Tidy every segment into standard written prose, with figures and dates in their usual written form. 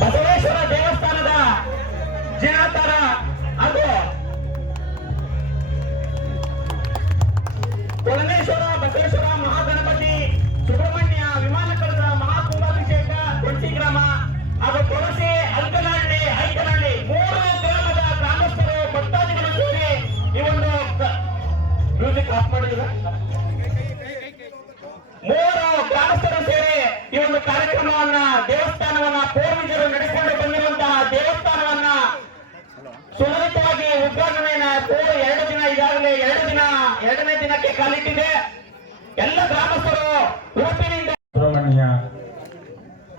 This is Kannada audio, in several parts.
ಬಸವೇಶ್ವರ ದೇವಸ್ಥಾನದ ಜೀರ್ಣೋದ್ಧಾರ ಹಾಗೂ ಕೊಳಮೇಶ್ವರ ಬಸವೇಶ್ವರ ಮಹಾಗಣಪತಿ ಸುಬ್ರಹ್ಮಣ್ಯ ವಿಮಾನ ಕಳದ ಮಹಾಕುಂಭಾಭಿಷೇಕ ಕೊಡ್ಸಿ ಗ್ರಾಮ ಹಾಗೂ ಕೊಳಸೆ ಅಲ್ಕನಹಳ್ಳಿ ಐಕನಹಳ್ಳಿ 3 ಗ್ರಾಮದ ಗ್ರಾಮಸ್ಥರು ಭಕ್ತಾದಿಗಳು ಸೇರಿ ಈ ಒಂದು ಮ್ಯೂಸಿಕ್ ಆಫ್ ಮಾಡಿದ್ರು. 3 ಗ್ರಾಮಸ್ಥರು ಸೇರಿ ಈ ಒಂದು ಕಾರ್ಯಕ್ರಮವನ್ನ ದೇವಸ್ಥಾನವನ್ನ ಪೂರ್ವಜರು ನಡೆಸಿಕೊಂಡು ಬಂದಿರುವಂತಹ ದೇವಸ್ಥಾನವನ್ನ ಸುಲಲಿತವಾಗಿ ಉದ್ಘಾಟನೆಯನ್ನ 2 ದಿನ ಈಗಾಗಲೇ 2ನೇ ದಿನಕ್ಕೆ ಕಾಲಿಟ್ಟಿದೆ. ಎಲ್ಲ ಗ್ರಾಮಸ್ಥರು ಉಡುಪಿನಿಂದ ಸುಬ್ರಹ್ಮಣ್ಯ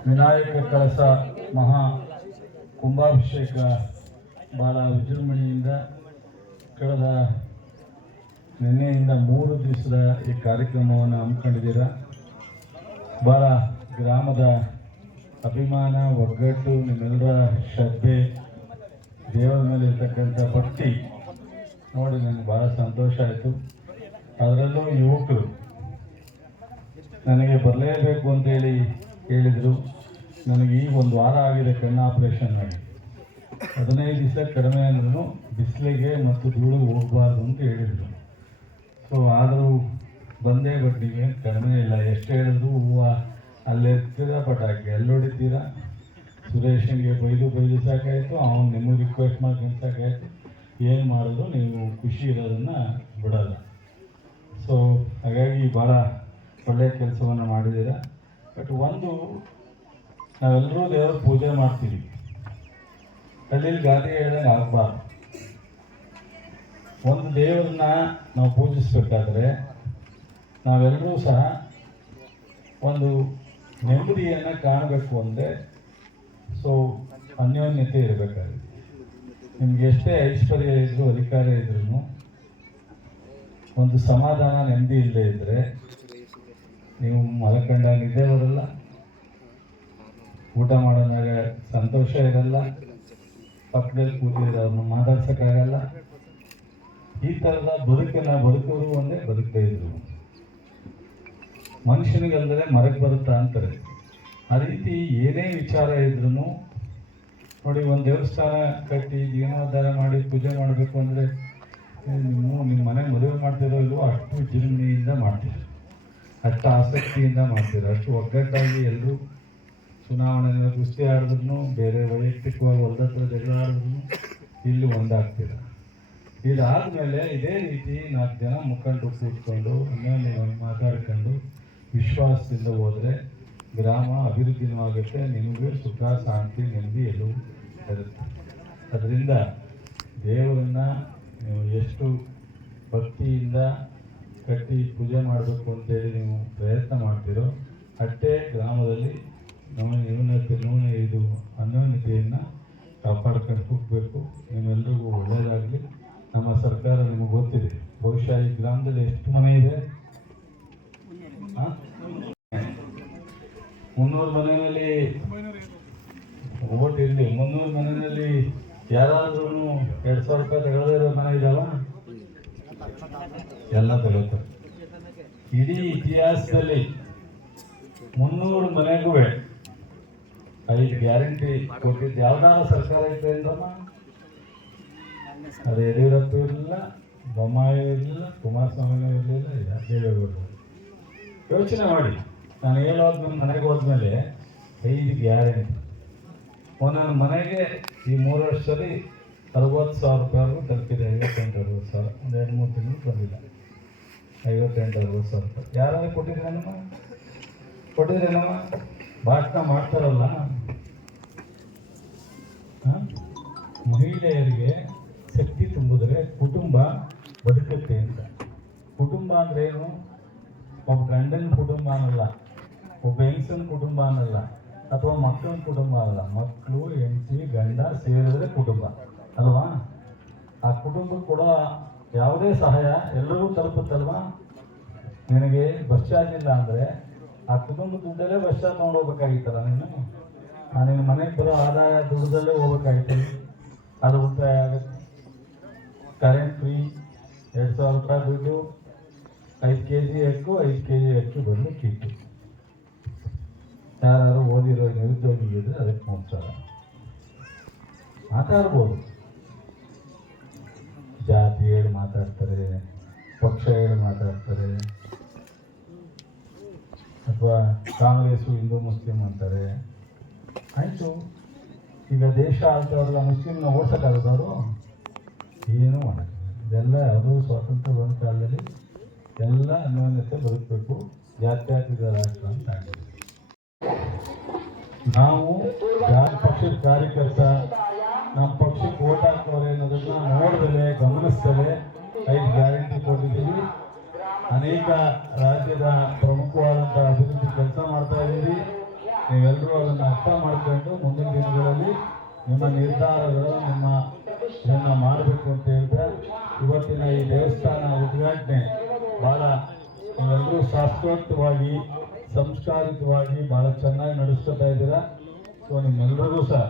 ವಿನಾಯಕ ಕಳಸ ಮಹಾ ಕುಂಭಾಭಿಷೇಕ ಬಹಳ ವಿಜೃಂಭಣೆಯಿಂದ ಕಳೆದ ನಿನ್ನೆಯಿಂದ 3 ದಿವಸದ ಈ ಕಾರ್ಯಕ್ರಮವನ್ನು ಹಮ್ಮಿಕೊಂಡಿದ್ದೀರ. ಬಹಳ ಗ್ರಾಮದ ಅಭಿಮಾನ, ಒಗ್ಗಟ್ಟು, ನಿಮ್ಮೆಲ್ಲರ ಶ್ರದ್ಧೆ, ದೇವರ ಮೇಲೆ ಇರ್ತಕ್ಕಂಥ ಭಕ್ತಿ ನೋಡಿ ನನಗೆ ಭಾಳ ಸಂತೋಷ ಆಯಿತು. ಅದರಲ್ಲೂ ಯುವಕರು ನನಗೆ ಬರಲೇಬೇಕು ಅಂತೇಳಿ ಹೇಳಿದರು. ನನಗೆ ಈಗ 1 ವಾರ ಆಗಿದೆ ಕಣ್ಣು ಆಪರೇಷನ್ ಆಗಿ. 15 ದಿವಸ ಕಡಿಮೆ ಅಂದ್ರೂ ಬಿಸಿಲಿಗೆ ಮತ್ತು ಧೂಳಿಗೆ ಹೋಗಬಾರ್ದು ಅಂತ ಹೇಳಿದರು. ಸೊ ಆದರೂ ಬಂದೇ ಬಟ್ ನೀವೇನು ಕಡಿಮೆ ಇಲ್ಲ. ಎಷ್ಟು ಹೇಳಿದ್ರು ಹೂವು ಅಲ್ಲೇ ಇರ್ತೀರಾ, ಬಟ್ ಹಾಕಿ ಎಲ್ಲಿ ಹೊಡಿತೀರಾ. ಸುರೇಶನ್ಗೆ ಬೈದು ಸಾಕಾಯಿತು, ಅವನು ನಿಮಗೆ ರಿಕ್ವೆಸ್ಟ್ ಮಾಡ್ಕೊಂಡು ಸಾಕಾಯಿತು. ಏನು ಮಾಡಿದ್ರು ನೀವು ಖುಷಿ ಇರೋದನ್ನು ಬಿಡೋಲ್ಲ. ಸೊ ಹಾಗಾಗಿ ಭಾಳ ಒಳ್ಳೆಯ ಕೆಲಸವನ್ನು ಮಾಡಿದ್ದೀರ. ಬಟ್ ಒಂದು, ನಾವೆಲ್ಲರೂ ದೇವರ ಪೂಜೆ ಮಾಡ್ತೀವಿ, ಹಳ್ಳಿಲಿ ಗಾದೆ ಹೇಳ್ದಂಗೆ ಆಗಬಾರ್ದು. ಒಂದು ದೇವರನ್ನ ನಾವು ಪೂಜಿಸ್ಬೇಕಾದ್ರೆ ನಾವೆಲ್ಲರೂ ಸಹ ಒಂದು ನೆಮ್ಮದಿಯನ್ನು ಕಾಣಬೇಕು ಅಂದರೆ ಸೊ ಅನ್ಯೋನ್ಯತೆ ಇರಬೇಕಾಗುತ್ತೆ. ನಿಮ್ಗೆ ಎಷ್ಟೇ ಐಶ್ವರ್ಯ ಇದ್ರೂ ಅಧಿಕಾರ ಇದ್ರೂ ಒಂದು ಸಮಾಧಾನ ನೆಮ್ಮದಿ ಇಲ್ಲದೆ ಇದ್ದರೆ ನೀವು ಮಲ್ಕೊಂಡ ನಿದ್ದೆ ಬರಲ್ಲ, ಊಟ ಮಾಡೋದಾಗ ಸಂತೋಷ ಇರಲ್ಲ, ಪಕ್ಕದಲ್ಲಿ ಕೂತಿದ್ರೆ ಅವ್ರನ್ನ ಮಾತಾಡ್ಸೋಕ್ಕಾಗಲ್ಲ. ಈ ಥರದ ಬದುಕೋರು ಒಂದೇ ಬದುಕದೇ ಇದ್ರು. ಮನುಷ್ಯನಿಗಲ್ಲದೆ ಮರಕ್ಕೆ ಬರುತ್ತಾ ಅಂತಾರೆ. ಆ ರೀತಿ ಏನೇ ವಿಚಾರ ಇದ್ರೂ ನೋಡಿ, ಒಂದು ದೇವಸ್ಥಾನ ಕಟ್ಟಿ ಜೀರ್ಣೋದ್ಧಾರ ಮಾಡಿ ಪೂಜೆ ಮಾಡಬೇಕು ಅಂದರೆ ನಿಮ್ಮ ಮನೆ ಮದುವೆ ಮಾಡ್ತಿರೋ ಇಲ್ವೋ ಅಷ್ಟು ವಿಜೃಂಭಣೆಯಿಂದ ಮಾಡ್ತೀರ, ಅಷ್ಟು ಆಸಕ್ತಿಯಿಂದ ಮಾಡ್ತೀರ, ಅಷ್ಟು ಒಗ್ಗಟ್ಟಾಗಿ ಎಲ್ಲರೂ ಚುನಾವಣೆಯಲ್ಲಿ ಕುಸ್ತಿ ಆಡಿದ್ರು, ಬೇರೆ ವೈಯಕ್ತಿಕವಾಗಿ ಹೊಲದತ್ರ ಜಗಳ ಆಡಿದ್ರು ಇಲ್ಲಿ ಒಂದಾಗ್ತೀರ. ಇದಾದಮೇಲೆ ಇದೇ ರೀತಿ 4 ಜನ ಮುಖಂಡರು ಕೂತ್ಕೊಂಡು ಅನ್ಯೋನ್ಯವಾಗಿ ಮಾತಾಡ್ಕೊಂಡು ವಿಶ್ವಾಸದಿಂದ ಹೋದರೆ ಗ್ರಾಮ ಅಭಿವೃದ್ಧಿನೂ ಆಗುತ್ತೆ, ನಿಮಗೆ ಸುಖ, ಶಾಂತಿ, ನೆಮ್ಮದಿ ಎಲ್ಲವೂ ಇರುತ್ತೆ. ಅದರಿಂದ ದೇವರನ್ನು ನೀವು ಎಷ್ಟು ಭಕ್ತಿಯಿಂದ ಕಟ್ಟಿ ಪೂಜೆ ಮಾಡಬೇಕು ಅಂತೇಳಿ ನೀವು ಪ್ರಯತ್ನ ಮಾಡ್ತೀರೋ ಅಷ್ಟೇ ಗ್ರಾಮದಲ್ಲಿ ಇದು ಅನ್ಯೋನ್ಯತೆಯನ್ನು ಕಾಪಾಡ್ಕೊಂಡು ಹೋಗಬೇಕು. ನಿಮ್ಮೆಲ್ಲರಿಗೂ ಒಳ್ಳೆಯದಾಗಲಿ. ನಮ್ಮ ಸರ್ಕಾರ ನಿಮಗೆ ಗೊತ್ತಿದೆ. ಬಹುಶಃ ಈ ಗ್ರಾಮದಲ್ಲಿ ಎಷ್ಟು ಮನೆ ಇದೆ? 300 ಮನೆಯಲ್ಲಿ ಓಟ್ ಇರಲಿ. 300 ಮನೆಯಲ್ಲಿ ಯಾರಾದ್ರೂ 2,000 ರೂಪಾಯಿ ತಗೊಳ್ಳದಿರೋ ಮನೆ ಇದಾವ? ಎಲ್ಲ ತಗೋತಾರೆ. ಇಡೀ ಇತಿಹಾಸದಲ್ಲಿ 300 ಮನೆಗೂ 5 ಗ್ಯಾರಂಟಿ ಕೊಟ್ಟಿದ್ದು ಯಾವ್ದಾರ ಸರ್ಕಾರ ಐತೆ ಅಂದ್ರಮ್ಮ? ಅದು ಯಡಿಯೂರಪ್ಪ ಇರಲಿಲ್ಲ, ಬೊಮ್ಮಾಯಿ ಇರಲಿಲ್ಲ, ಕುಮಾರಸ್ವಾಮಿನೂ ಇರಲಿಲ್ಲ, ದೇವೇಗೌಡರು. ಯೋಚನೆ ಮಾಡಿ, ನಾನು ಹೇಳೋದ್ಮೇಲೆ ಮನೆಗೆ ಹೋದ್ಮೇಲೆ 5 ಗ್ಯಾರಂಟಿ. ಒಂದೊಂದು ಮನೆಗೆ ಈ 3 ವರ್ಷದಲ್ಲಿ 60,000 ರೂಪಾಯಿವರೆಗೂ ತಲುಪಿದೆ. 58-60,000. ಒಂದು 2-3 ತಿಂಗಳು ಬಂದಿಲ್ಲ. 58-60,000 ರೂಪಾಯಿ ಯಾರಾದ್ರೂ ಕೊಟ್ಟಿದ್ರೇನಮ್ಮ? ಭಾಷಣ ಮಾಡ್ತಾರಲ್ಲ, ಮಹಿಳೆಯರಿಗೆ ಶಕ್ತಿ ತುಂಬಿದ್ರೆ ಕುಟುಂಬ ಬದುಕುತ್ತೆ ಅಂತ. ಕುಟುಂಬ ಅಂದ್ರೆ ಏನು? ಒಬ್ಬ ಗಂಡನ ಕುಟುಂಬ ಅನ್ನಲ್ಲ, ಒಬ್ಬ ಹೆಂಗಸನ ಕುಟುಂಬ ಅನ್ನಲ್ಲ, ಅಥವಾ ಮಕ್ಕಳ ಕುಟುಂಬ ಅಲ್ಲ. ಮಕ್ಕಳು, ಹೆಂಡತಿ, ಗಂಡ ಸೇರಿದ್ರೆ ಕುಟುಂಬ ಅಲ್ವಾ? ಆ ಕುಟುಂಬಕ್ಕೆ ಕೊಡೋ ಯಾವುದೇ ಸಹಾಯ ಎಲ್ಲರಿಗೂ ತಲುಪುತ್ತಲ್ವಾ? ನಿನಗೆ ಬಸ್ ಚಾರ್ಜ್ ಇಲ್ಲ ಅಂದರೆ ಆ ಕುಟುಂಬ ದುಡ್ಡಲ್ಲೇ ಬಸ್ ಚಾರ್ಜ್ ತೊಗೊಂಡು ಹೋಗ್ಬೇಕಾಗಿತ್ತಲ್ಲ ನೀನು. ನಿನ್ನ ಮನೆಗೆ ಬರೋ ಆದಾಯ ದುಡ್ಡಲ್ಲೇ ಹೋಗ್ಬೇಕಾಗಿತ್ತು. ಅದು ಉಳಿತಾಯ ಆಗುತ್ತೆ. ಕರೆಂಟ್ ಫ್ರೀ 2,000 ರೂಪಾಯಿ ದುಡ್ಡು, 5 kg ಅಕ್ಕಿ 5 kg ಅಕ್ಕಿ ಬಂದು ಕಿಟ್ಟು. ಯಾರು ಓದಿರೋ ನಿರುದ್ಯೋಗಿಗಿದ್ರೆ ಅದಕ್ಕೆ ನೋಡ್ತಾರ ಮಾತಾಡ್ಬೋದು, ಜಾತಿ ಹೇಳಿ ಮಾತಾಡ್ತಾರೆ, ಪಕ್ಷ ಹೇಳಿ ಮಾತಾಡ್ತಾರೆ, ಅಥವಾ ಕಾಂಗ್ರೆಸ್ಸು ಹಿಂದೂ ಮುಸ್ಲಿಂ ಅಂತಾರೆ. ಆಯಿತು, ಈಗ ದೇಶ ಆಳ್ತವ್ರಲ್ಲ ಮುಸ್ಲಿಮ್ನ ಓಡ್ಸೋಕ್ಕಾಗದವರು ಏನೂ ಮಾಡೋಕ್ಕೆ ಇದೆಲ್ಲ ಯಾವುದೋ ಸ್ವಾತಂತ್ರ್ಯ ಬಂದ ಕಾಲದಲ್ಲಿ ಎಲ್ಲ ಅನ್ಯೋನ್ಯತೆ ಬದುಕಬೇಕು, ಜಾತ್ಯತೀತ ರಾಷ್ಟ್ರ ಅಂತ ಆಗಿದೆ. ನಾವು ಪಕ್ಷದ ಕಾರ್ಯಕರ್ತ ನಮ್ಮ ಪಕ್ಷಕ್ಕೆ ಓಟ್ ಹಾಕೋರೆ ಅನ್ನೋದನ್ನ ನೋಡಿದ್ರೆ ಗಮನಿಸ್ತೇವೆ. 5 ಗ್ಯಾರಂಟಿ ಕೊಟ್ಟಿದ್ದೀವಿ, ಅನೇಕ ರಾಜ್ಯದ ಪ್ರಮುಖವಾದಂಥ ಅಭಿವೃದ್ಧಿ ಕೆಲಸ ಮಾಡ್ತಾ ಇದ್ದೀವಿ. ನೀವೆಲ್ಲರೂ ಅದನ್ನು ಅರ್ಥ ಮಾಡ್ಕೊಂಡು ಮುಂದಿನ ದಿನಗಳಲ್ಲಿ ನಿಮ್ಮ ನಿರ್ಧಾರಗಳು ಇದನ್ನು ಮಾಡಬೇಕು ಅಂತ ಹೇಳಿದ್ರೆ ಇವತ್ತಿನ ಈ ದೇವಸ್ಥಾನ ಉದ್ಘಾಟನೆ ಭಾಳ ನೀವೆಲ್ಲರೂ ಶಾಸ್ತ್ರೋಕ್ತವಾಗಿ ಸಂಸ್ಕಾರಿತವಾಗಿ ಭಾಳ ಚೆನ್ನಾಗಿ ನಡೆಸ್ಕೊತಾ ಇದ್ದೀರಾ. ಸೊ ನಿಮ್ಮೆಲ್ಲರಿಗೂ ಸಹ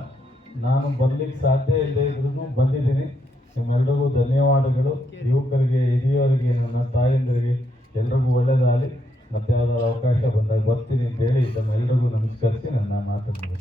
ನಾನು ಬರಲಿಕ್ಕೆ ಸಾಧ್ಯ ಇಲ್ಲದೆ ಇದ್ರೂ ಬಂದಿದ್ದೀನಿ. ನಿಮ್ಮೆಲ್ಲರಿಗೂ ಧನ್ಯವಾದಗಳು. ಯುವಕರಿಗೆ, ಹಿರಿಯವರಿಗೆ, ನನ್ನ ತಾಯಂದಿರಿಗೆ ಎಲ್ರಿಗೂ ಒಳ್ಳೆಯದಾಗಲಿ. ಮತ್ತೆ ಯಾವ್ದಾದ್ರು ಅವಕಾಶ ಬಂದಾಗ ಬರ್ತೀನಿ ಅಂತೇಳಿ ತಮ್ಮೆಲ್ಲರಿಗೂ ನಮಸ್ಕರಿಸಿ ನನ್ನ ಮಾತನ್ನು